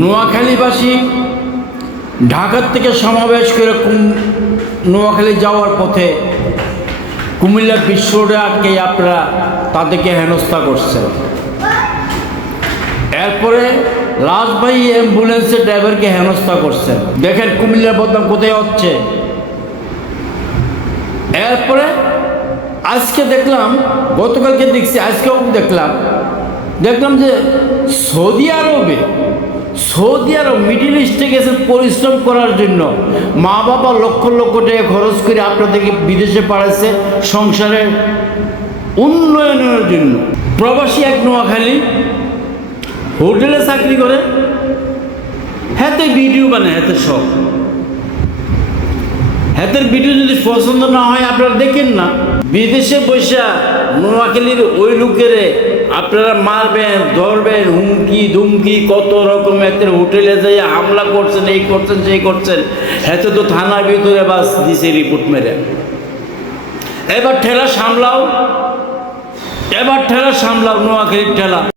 নোয়াখালীবাসী ঢাকার থেকে সমাবেশ করে নোয়াখালী যাওয়ার পথে কুমিল্লা বিশ্ব রোডে আটকে আপনারা তাদেরকে হেনস্থা করছেন। এরপরে লাশবাহী অ্যাম্বুলেন্সের ড্রাইভারকে হেনস্থা করছেন। দেখেন কুমিল্লার বদনাম কোথায় হচ্ছে। এরপরে আজকে দেখলাম, গতকালকে দেখছি, আজকেও দেখলাম যে সৌদি আরব মিডিল ইস্টে গেছেন পরিশ্রম করার জন্য। মা বাবা লক্ষ লক্ষ টাকা খরচ করে আপনাদেরকে বিদেশে পাঠাচ্ছে সংসারের উন্নয়নের জন্য। প্রবাসী এক নোয়াখালী হোটেলে চাকরি করে, হাতে ভিডিও বানায়, হাতে সব হাতের ভিডিও যদি পছন্দ না হয় আপনারা দেখেন না। বিদেশে বৈশা নোয়াখালীর ওই লোকের আপনারা মারবেন, ধরবেন, হুমকি ধুমকি কত রকম এদের হোটেলে যাই হামলা করছেন, এই করছেন সেই করছেন। হাতে তো থানার ভিতরে বাস দিছে রিপোর্ট মেরে। এবার ঠেলা সামলাও নোয়াখালীর ঠেলা।